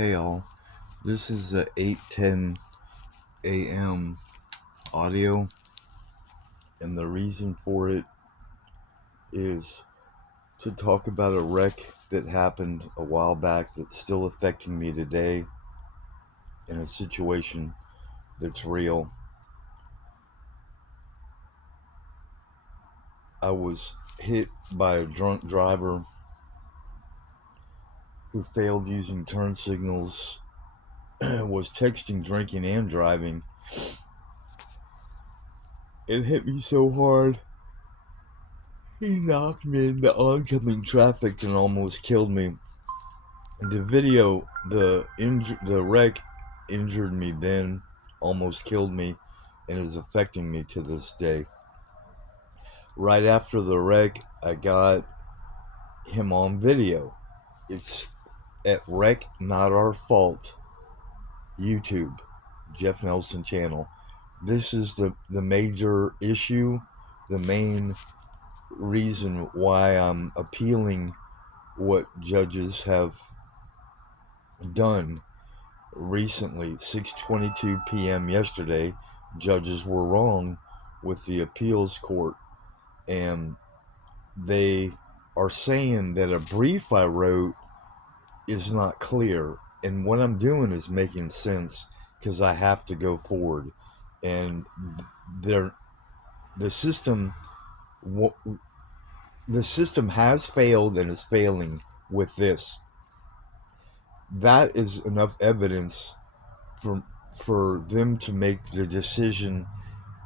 Hey all, this is a 8:10 a.m. audio, and the reason for it is to talk about a wreck that happened a while back that's still affecting me today in a situation that's real. I was hit by a drunk driver who failed using turn signals, was texting, drinking, and driving. It hit me so hard. He knocked me into oncoming traffic and almost killed me. The video, the wreck injured me then, almost killed me, and is affecting me to this day. Right after the wreck, I got him on video. It's at Wreck Not Our Fault, YouTube, Jeff Nelson channel. This is the major issue, the main reason why I'm appealing what judges have done recently. 6:22 p.m. yesterday, judges were wrong with the appeals court, and they are saying that a brief I wrote is not clear, and what I'm doing is making sense because I have to go forward, and the system has failed and is failing with this. That is enough evidence for them to make the decision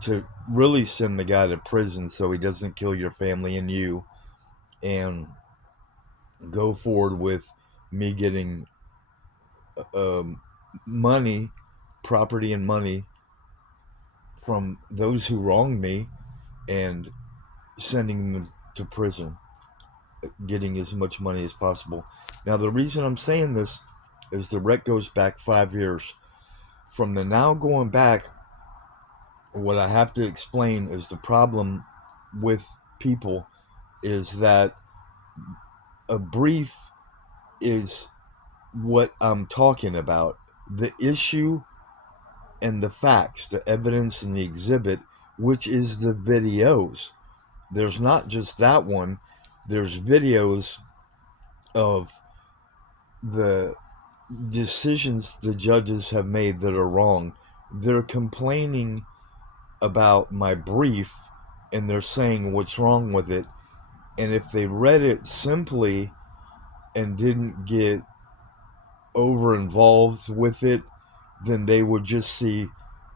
to really send the guy to prison so he doesn't kill your family and you, and go forward with me getting money, property and money from those who wronged me, and sending them to prison, getting as much money as possible. Now, the reason I'm saying this is the wreck goes back 5 years. From the now going back, what I have to explain is the problem with people is that a brief is what I'm talking about. The issue and the facts, the evidence and the exhibit, which is the videos. There's not just that one. There's videos of the decisions the judges have made that are wrong. They're complaining about my brief, and they're saying what's wrong with it. And if they read it simply and didn't get over involved with it, then they would just see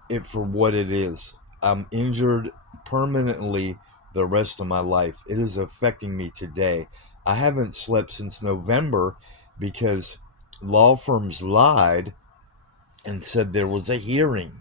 it for what it is. I'm injured permanently the rest of my life. It is affecting me today. I haven't slept since November because law firms lied and said there was a hearing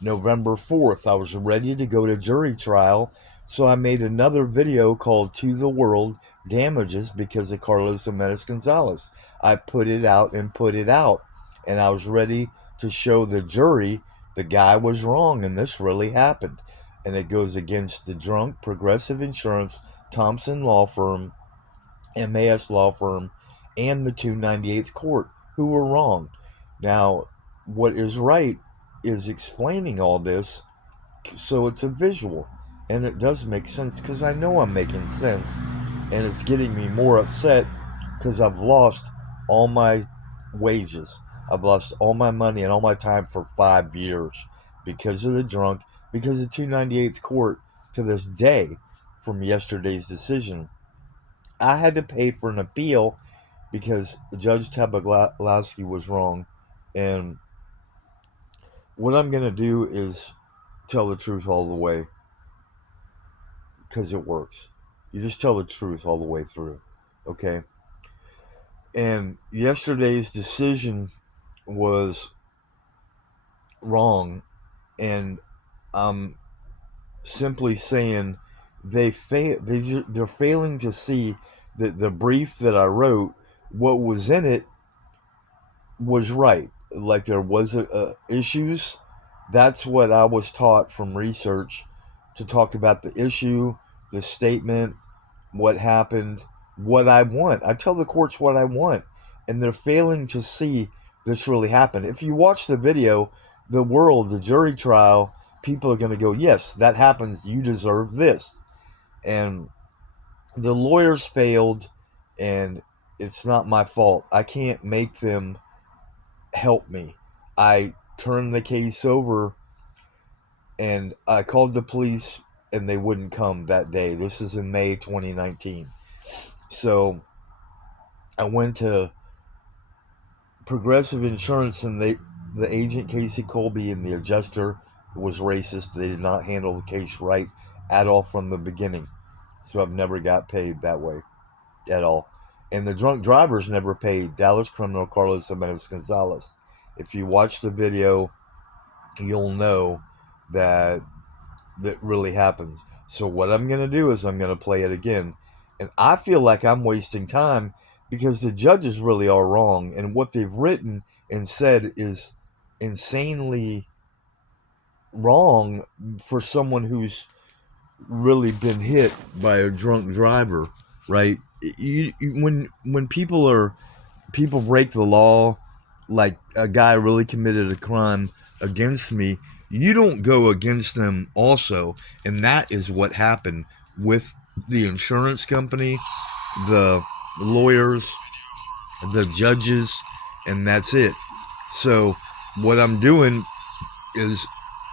November 4th. I was ready to go to jury trial, so I made another video called To the World Damages because of Carlos Jimenez Gonzalez. I put it out, and I was ready to show the jury the guy was wrong and this really happened. And it goes against the drunk, Progressive Insurance, Thompson Law Firm, MAS Law Firm, and the 298th Court, who were wrong. Now, what is right is explaining all this so it's a visual, and it does make sense because I know I'm making sense, and it's getting me more upset because I've lost all my wages. I've lost all my money and all my time for 5 years because of the drunk, because of 298th Court to this day from yesterday's decision. I had to pay for an appeal because Judge Tabaglowski was wrong, and what I'm going to do is tell the truth all the way because it works. You just tell the truth all the way through, okay? And yesterday's decision was wrong, and I'm simply saying they're failing to see that the brief that I wrote, what was in it was right. Like there was issues. That's what I was taught from research, to talk about the issue, the statement, what happened, what I want. I tell the courts what I want, and they're failing to see this really happened. If you watch the video, the jury trial, people are going to go, yes, that happens. You deserve this. And the lawyers failed, and it's not my fault. I can't make them help me. I turned the case over, and I called the police, and they wouldn't come that day. This is in May 2019. So I went to Progressive Insurance, and the agent Casey Colby and the adjuster was racist. They did not handle the case right at all from the beginning. So I've never got paid that way at all. And the drunk drivers never paid. Dallas criminal Carlos Jimenez Gonzalez. If you watch the video, you'll know that really happens. So what I'm going to do is I'm going to play it again. And I feel like I'm wasting time because the judges really are wrong. And what they've written and said is insanely wrong for someone who's really been hit by a drunk driver, right? When people break the law, like a guy really committed a crime against me, you don't go against them also. And that is what happened with the insurance company, the lawyers, the judges, and that's it. So what I'm doing is,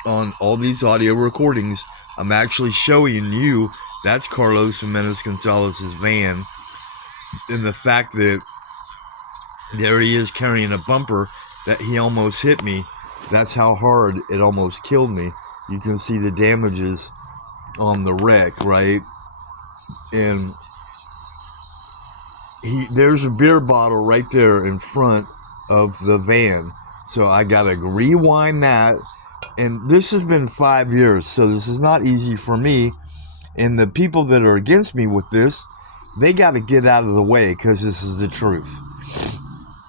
on all these audio recordings, I'm actually showing you that's Carlos Jimenez Gonzalez's van, and the fact that there he is carrying a bumper that he almost hit me. That's how hard it almost killed me. You can see the damages on the wreck, right? And there's a beer bottle right there in front of the van. So I gotta rewind that. And this has been 5 years, so this is not easy for me. And the people that are against me with this, they got to get out of the way, because this is the truth.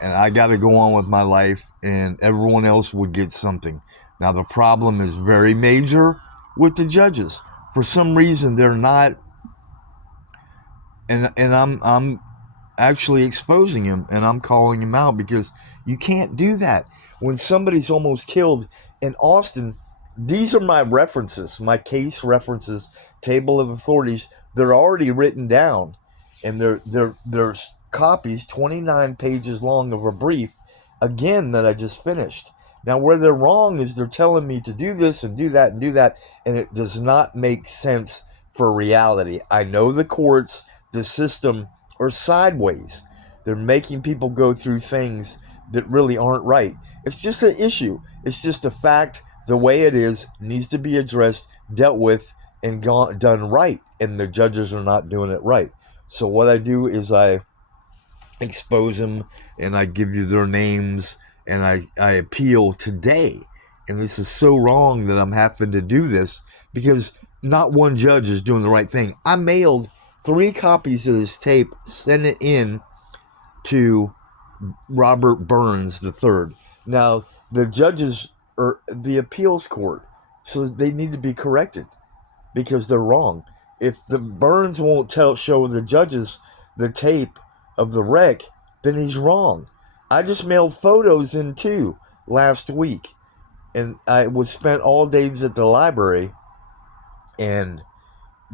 And I got to go on with my life, and everyone else would get something. Now, the problem is very major with the judges. For some reason, they're not, and I'm actually exposing him, and I'm calling him out, because you can't do that. When somebody's almost killed in Austin, these are my references, my case references, table of authorities. They're already written down, and there's copies, 29 pages long of a brief, again, that I just finished. Now, where they're wrong is they're telling me to do this and do that and do that, and it does not make sense for reality. I know the courts, the system are sideways. They're making people go through things that really aren't right. It's just an issue. It's just a fact. The way it is needs to be addressed, dealt with, and done right. And the judges are not doing it right. So what I do is I expose them, and I give you their names, and I appeal today. And this is so wrong that I'm having to do this, because not one judge is doing the right thing. I mailed 3 copies of this tape, sent it in to Robert Burns III. Now, the judges are the appeals court, so they need to be corrected, because they're wrong. If the Burns won't show the judges the tape of the wreck, then he's wrong. I just mailed photos in too last week, and I was spent all days at the library and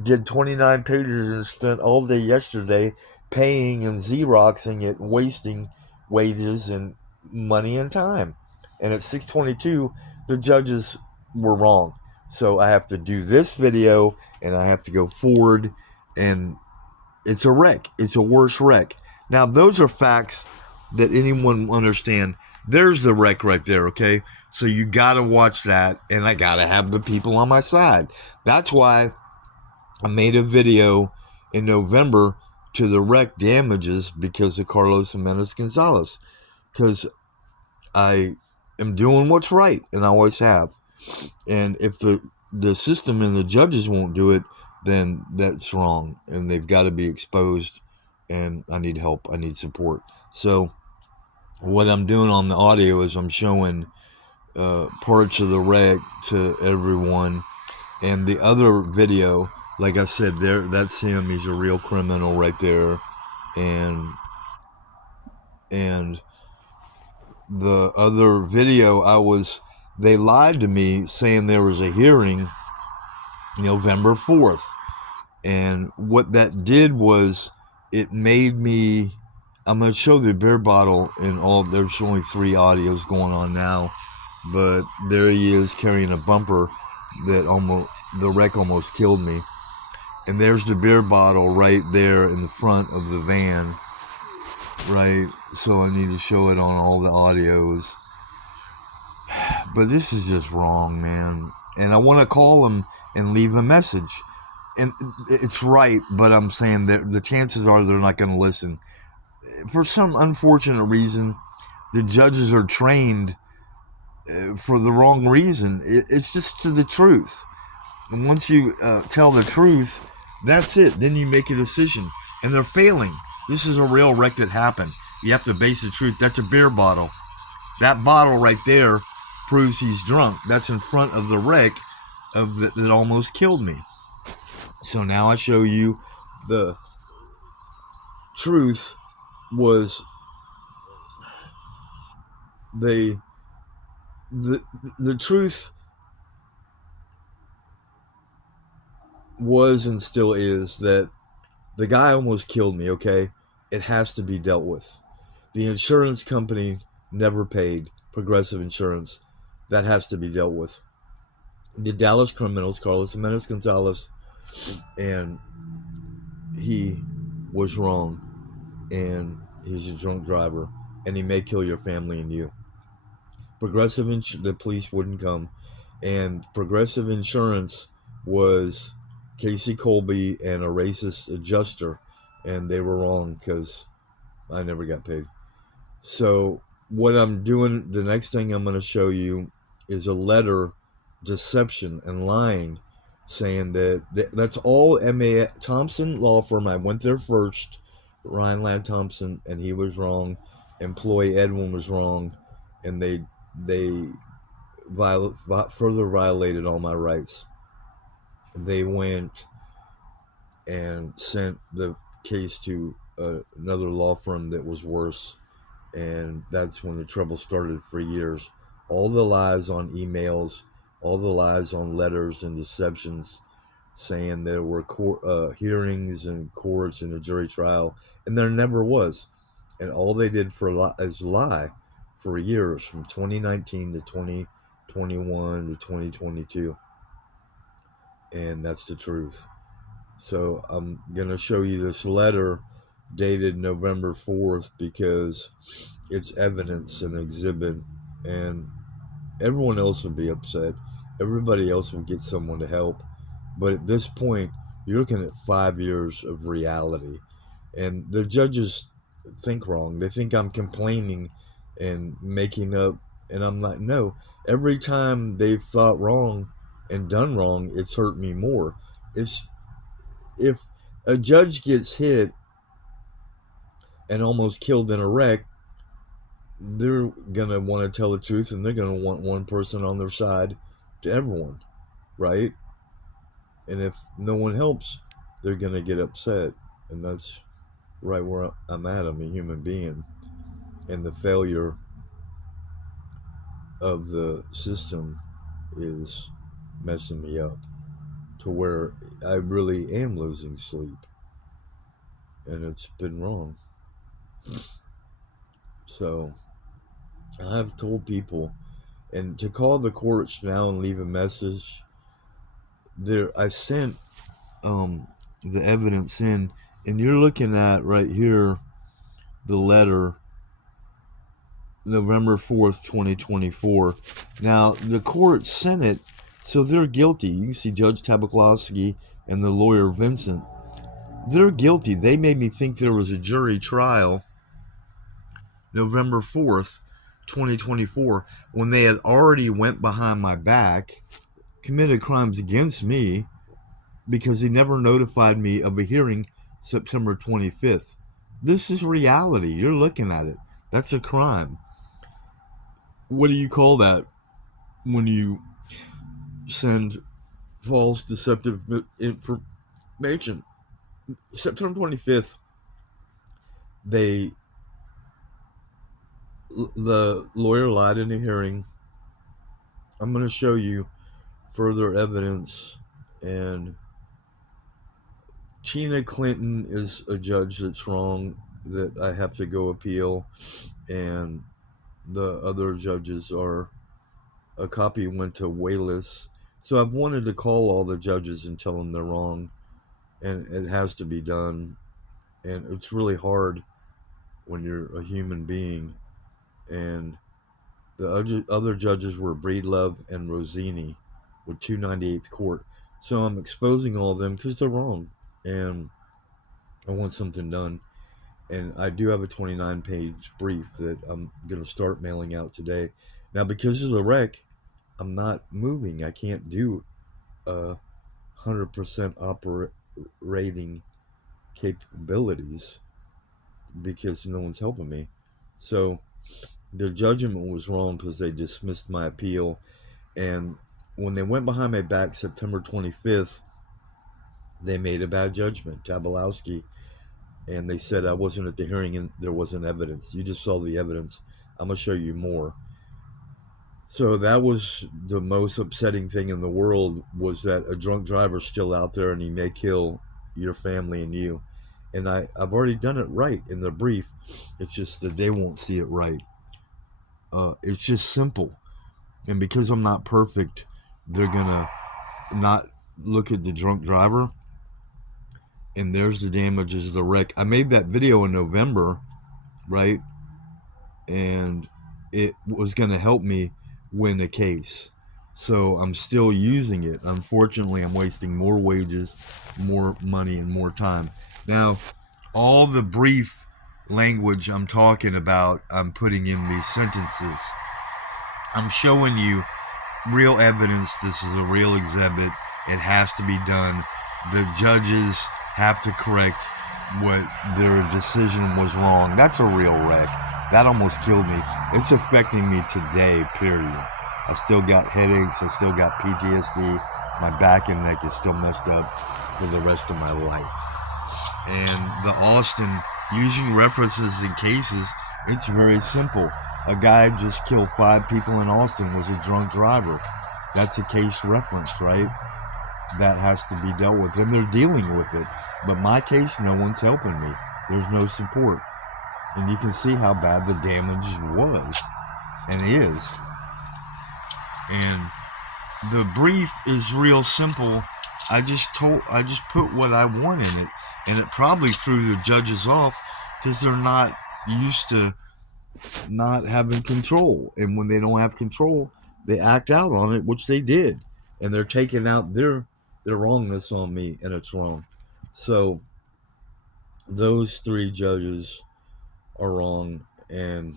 did 29 pages, and spent all day yesterday paying and Xeroxing it, and wasting wages and money and time. And at 6:22, the judges were wrong. So I have to do this video, and I have to go forward, and it's a wreck. It's a worse wreck. Now, those are facts that anyone will understand. There's the wreck right there, okay? So you got to watch that, and I got to have the people on my side. That's why I made a video in November to the wreck damages because of Carlos Jimenez Gonzalez. Because I am doing what's right, and I always have. And if the system and the judges won't do it, then that's wrong, and they've got to be exposed, and I need help. I need support. So what I'm doing on the audio is I'm showing parts of the wreck to everyone, and the other video, like I said, that's him. He's a real criminal right there, and the other video, they lied to me saying there was a hearing November 4th. And what that did was it made me, I'm going to show the beer bottle in all, there's only 3 audios going on now, but there he is carrying a bumper that the wreck almost killed me. And there's the beer bottle right there in the front of the van, right? So I need to show it on all the audios. But this is just wrong, man. And I want to call him and leave a message. And it's right, but I'm saying that the chances are they're not going to listen. For some unfortunate reason, the judges are trained for the wrong reason. It's just to the truth. And once you tell the truth, that's it. Then you make a decision. And they're failing. This is a real wreck that happened. You have to base the truth. That's a beer bottle. That bottle right there proves he's drunk. That's in front of the wreck that almost killed me. So now I show you the truth was the truth was and still is that the guy almost killed me, okay? It has to be dealt with. The insurance company never paid, Progressive Insurance. That has to be dealt with. The Dallas criminals, Carlos Jimenez, Gonzalez, and he was wrong, and he's a drunk driver, and he may kill your family and you. The police wouldn't come, and Progressive Insurance was Casey Colby and a racist adjuster, and they were wrong because I never got paid. So what I'm doing, the next thing I'm going to show you is a letter, deception and lying, saying that's all M.A. Thompson Law Firm. I went there first, Ryan Ladd Thompson, and he was wrong. Employee Edwin was wrong, and they further violated all my rights. They went and sent the case to another law firm that was worse, and that's when the trouble started for years. All the lies on emails, all the lies on letters and deceptions, saying there were hearings and courts and a jury trial, and there never was. And all they did is lie for years, from 2019 to 2021 to 2022. And that's the truth. So I'm going to show you this letter dated November 4th because it's evidence and exhibit, and everyone else will be upset. Everybody else will get someone to help. But at this point, you're looking at 5 years of reality. And the judges think wrong. They think I'm complaining and making up, and I'm not. No, every time they've thought wrong and done wrong, it's hurt me more. If a judge gets hit and almost killed in a wreck, they're going to want to tell the truth, and they're going to want one person on their side to everyone, right? And if no one helps, they're going to get upset. And that's right where I'm at. I'm a human being. And the failure of the system is messing me up to where I really am losing sleep. And it's been wrong. So I have told people, and to call the courts now and leave a message, I sent the evidence in, and you're looking at right here the letter, November 4th, 2024. Now, the court sent it, so they're guilty. You can see Judge Tabaklowski and the lawyer Vincent. They're guilty. They made me think there was a jury trial November 4th, 2024, when they had already went behind my back, committed crimes against me, because he never notified me of a hearing September 25th. This is reality. You're looking at it. That's a crime. What do you call that when you send false, deceptive information? September 25th, they the lawyer lied in a hearing. I'm going to show you further evidence. And Tina Clinton is a judge that's wrong, that I have to go appeal. And the other judges are, a copy went to Wayless. So I've wanted to call all the judges and tell them they're wrong. And it has to be done. And it's really hard when you're a human being. And the other judges were Breedlove and Rosini with 298th Court. So I'm exposing all of them because they're wrong. And I want something done. And I do have a 29-page brief that I'm going to start mailing out today. Now, because of the wreck, I'm not moving. I can't do 100% operating capabilities because no one's helping me. So their judgment was wrong because they dismissed my appeal. And when they went behind my back September 25th, they made a bad judgment, Tabalowski. And they said I wasn't at the hearing and there wasn't evidence. You just saw the evidence. I'm going to show you more. So that was the most upsetting thing in the world, was that a drunk driver's still out there and he may kill your family and you. And I've already done it right in the brief. It's just that they won't see it right. It's just simple. And because I'm not perfect, they're going to not look at the drunk driver. And there's the damages of the wreck. I made that video in November, right? And it was going to help me win the case. So I'm still using it. Unfortunately, I'm wasting more wages, more money, and more time. Now, all the brief language I'm talking about, I'm putting in these sentences. I'm showing you real evidence. This is a real exhibit. It has to be done. The judges have to correct what their decision was wrong. That's a real wreck. That almost killed me. It's affecting me today, period. I still got headaches. I still got PTSD. My back and neck is still messed up for the rest of my life. And the Austin, using references in cases, it's very simple. A guy just killed 5 people in Austin, was a drunk driver. That's a case reference, right? That has to be dealt with, and they're dealing with it. But my case, no one's helping me. There's no support. And you can see how bad the damage was and is. And the brief is real simple. I just put what I want in it, and it probably threw the judges off because they're not used to not having control. And when they don't have control, they act out on it, which they did. And they're taking out their wrongness on me, and it's wrong. So those 3 judges are wrong, and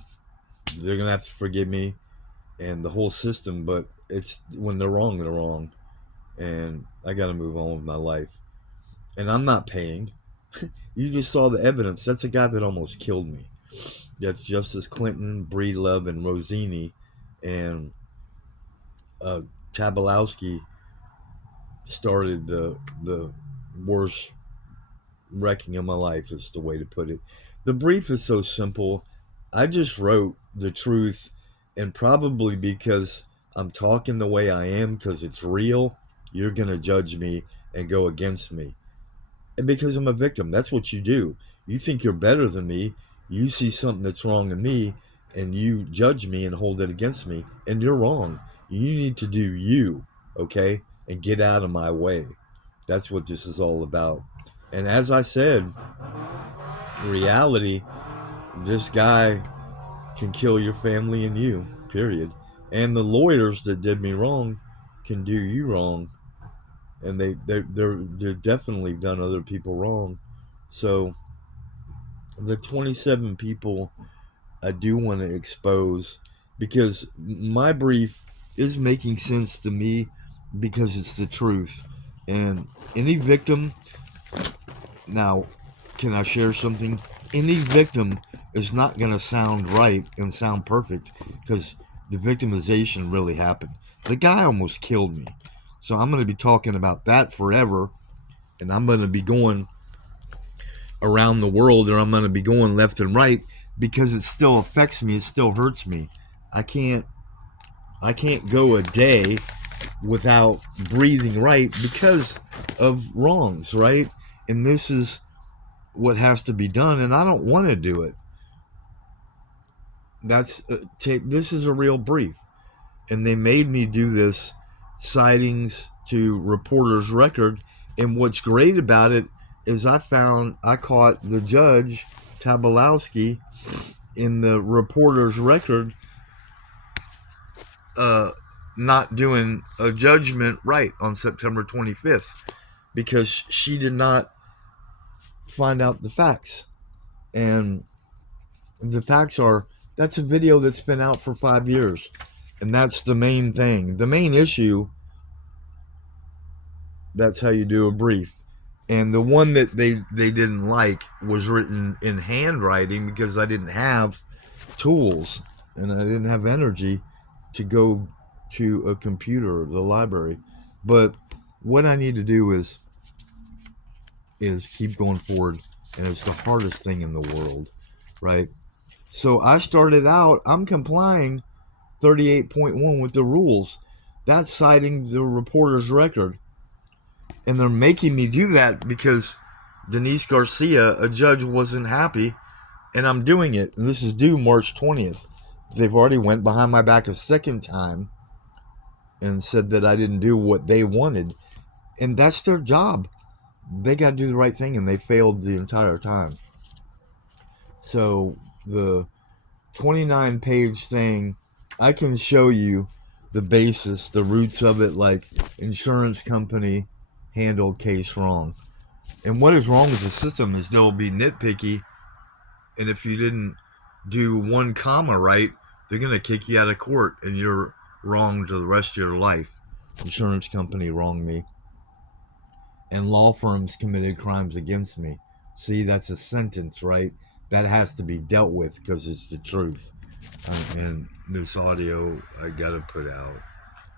they're gonna have to forgive me and the whole system. But it's when they're wrong, and I gotta move on with my life. And I'm not paying. You just saw the evidence. That's a guy that almost killed me. That's Justice Clinton, Breedlove, and Rosini, and Tabalowski started the worst wrecking of my life, is the way to put it. The brief is so simple. I just wrote the truth, and probably because I'm talking the way I am, because it's real, you're going to judge me and go against me. And because I'm a victim, that's what you do. You think you're better than me. You see something that's wrong in me, and you judge me and hold it against me, and you're wrong. You need to do you, okay? And get out of my way. That's what this is all about. And as I said, reality, this guy can kill your family and you, period. And the lawyers that did me wrong can do you wrong. And they're definitely done other people wrong. So the 27 people I do want to expose, because my brief is making sense to me because it's the truth. And any victim, now, can I share something? Any victim is not going to sound right and sound perfect, because the victimization really happened. The guy almost killed me. So I'm going to be talking about that forever, and I'm going to be going around the world, or I'm going to be going left and right, because it still affects me. It still hurts me. I can't go a day without breathing right because of wrongs, right? And this is what has to be done, and I don't want to do it. This is a real brief, and they made me do this sightings to reporter's record. And what's great about it is I caught the judge Tabalowski in the reporter's record not doing a judgment right on September 25th because she did not find out the facts. And the facts are, that's a video that's been out for 5 years. And that's the main thing. The main issue, that's how you do a brief. And the one that they didn't like was written in handwriting because I didn't have tools and I didn't have energy to go to a computer or the library. But what I need to do is keep going forward, and it's the hardest thing in the world, right? So I started out, I'm complying 38.1 with the rules. That's citing the reporter's record. And they're making me do that because Denise Garcia, a judge, wasn't happy, and I'm doing it. And this is due March 20th. They've already went behind my back a second time and said that I didn't do what they wanted. And that's their job. They got to do the right thing, and they failed the entire time. So the 29-page thing, I can show you the basis, the roots of it, like insurance company handled case wrong. And what is wrong with the system is they'll be nitpicky, and if you didn't do one comma right, they're going to kick you out of court, and you're wrong to the rest of your life. Insurance company wronged me, and law firms committed crimes against me. See, that's a sentence, right? That has to be dealt with because it's the truth. And this audio I gotta put out,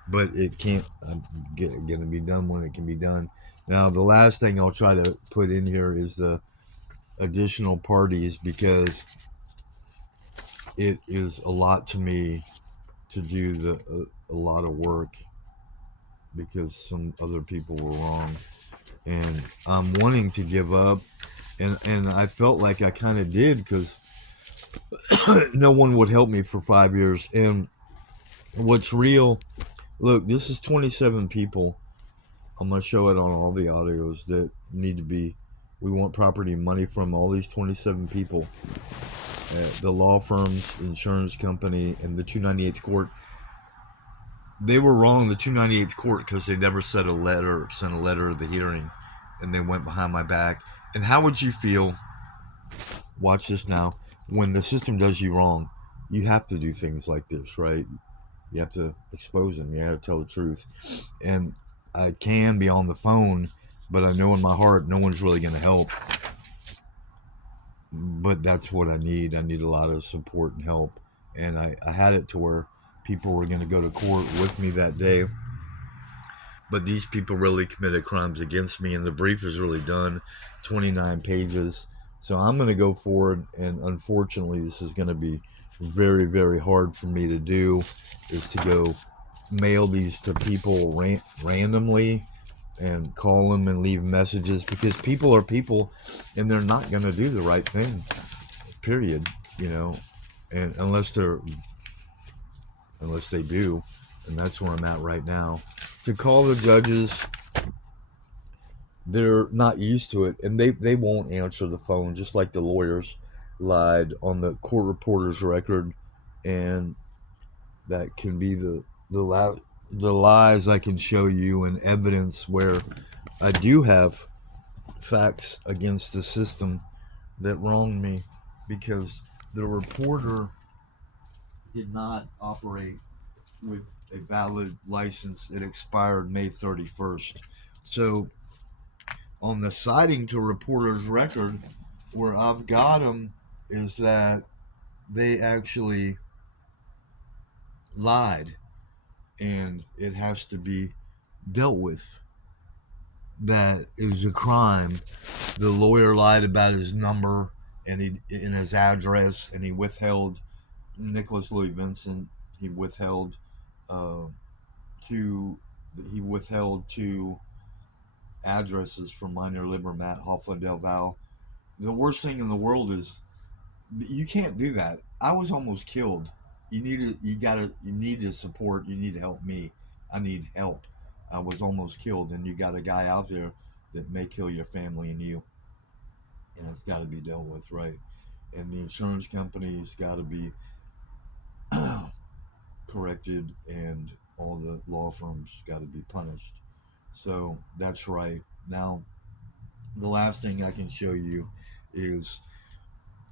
but it can't. I'm gonna be done when it can be done. Now, the last thing I'll try to put in here is the additional parties, because it is a lot to me to do a lot of work because some other people were wrong, and I'm wanting to give up, and I felt like I kind of did because no one would help me for 5 years. And what's real, look, this is 27 people. I'm going to show it on all the audios that need to be, we want property and money from all these 27 people. The law firms, insurance company, and the 298th court. They were wrong, the 298th court, because they never sent a letter to the hearing, and they went behind my back. And how would you feel, watch this now, when the system does you wrong? You have to do things like this, right? You have to expose them. You have to tell the truth. And I can be on the phone, but I know in my heart no one's really going to help. But that's what I need. I need a lot of support and help. And I had it to where people were going to go to court with me that day. But these people really committed crimes against me, and the brief is really done, 29 pages. So I'm going to go forward, and unfortunately this is going to be very, very hard for me to do, is to go mail these to people randomly and call them and leave messages, because people are people and they're not going to do the right thing, period, and unless they do, and that's where I'm at right now. To call the judges, they're not used to it, and they won't answer the phone, just like the lawyers lied on the court reporter's record. And that can be the lies I can show you, and evidence where I do have facts against the system that wronged me, because the reporter did not operate with a valid license. It expired May 31st. So on the citing to reporter's record, where I've got them, is that they actually lied, and it has to be dealt with. That is a crime. The lawyer lied about his number. and he in his address, and he withheld Nicholas Louis Vincent. He withheld uh, two. He withheld two addresses from minor Liber Matt Hoffman Del Val. The worst thing in the world is you can't do that. I was almost killed. You need to support. You need to help me. I need help. I was almost killed, and you got a guy out there that may kill your family and you, and it's got to be dealt with, right? And the insurance company's got to be corrected, and all the law firms got to be punished. So that's right. Now, the last thing I can show you is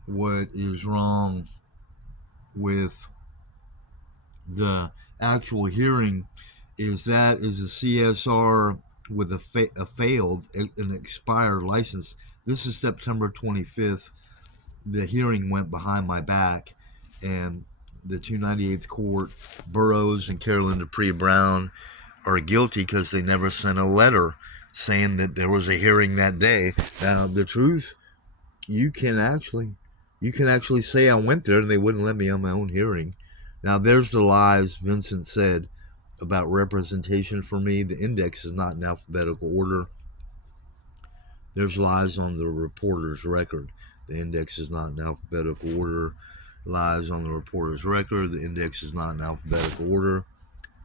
what is wrong with the actual hearing. Is that is a CSR with a failed, an expired license. This is September 25th. The hearing went behind my back, and the 298th Court, Burroughs and Carolyn Dupree Brown, are guilty because they never sent a letter saying that there was a hearing that day. Now, the truth, you can actually say I went there and they wouldn't let me on my own hearing. Now, there's the lies Vincent said about representation for me. The index is not in alphabetical order. There's lies on the reporter's record. The index is not in alphabetical order. Lies on the reporter's record. The index is not in alphabetical order.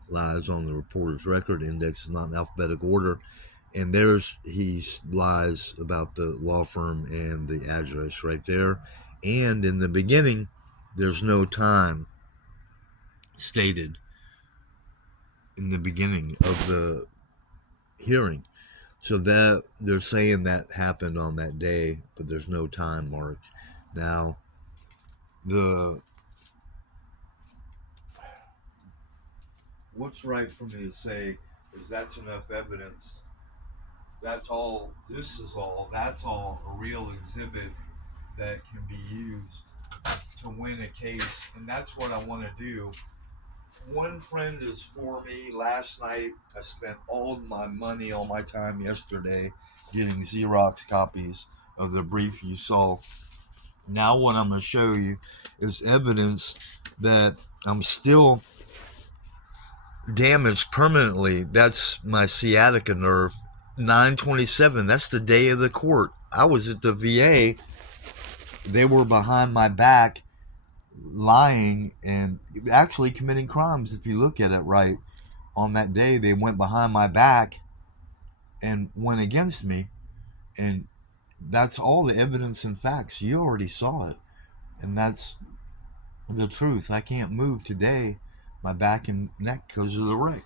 Lies on the reporter's record. The index is not in alphabetical order. And there's he lies about the law firm and the address right there. And in the beginning, there's no time stated in the beginning of the hearing. So that they're saying that happened on that day, but there's no time marked. Now, what's right for me to say is that's enough evidence. That's all. That's all a real exhibit that can be used to win a case, and that's what I want to do. One friend is for me. Last night, I spent all my money, all my time yesterday, getting Xerox copies of the brief you saw. Now, what I'm going to show you is evidence that I'm still damaged permanently. That's my sciatica nerve. 9/27. That's the day of the court. I was at the VA. They were behind my back, lying and actually committing crimes. If you look at it right, on that day they went behind my back and went against me, and that's all the evidence and facts. You already saw it, and that's the truth. I can't move today, my back and neck, because of the wreck.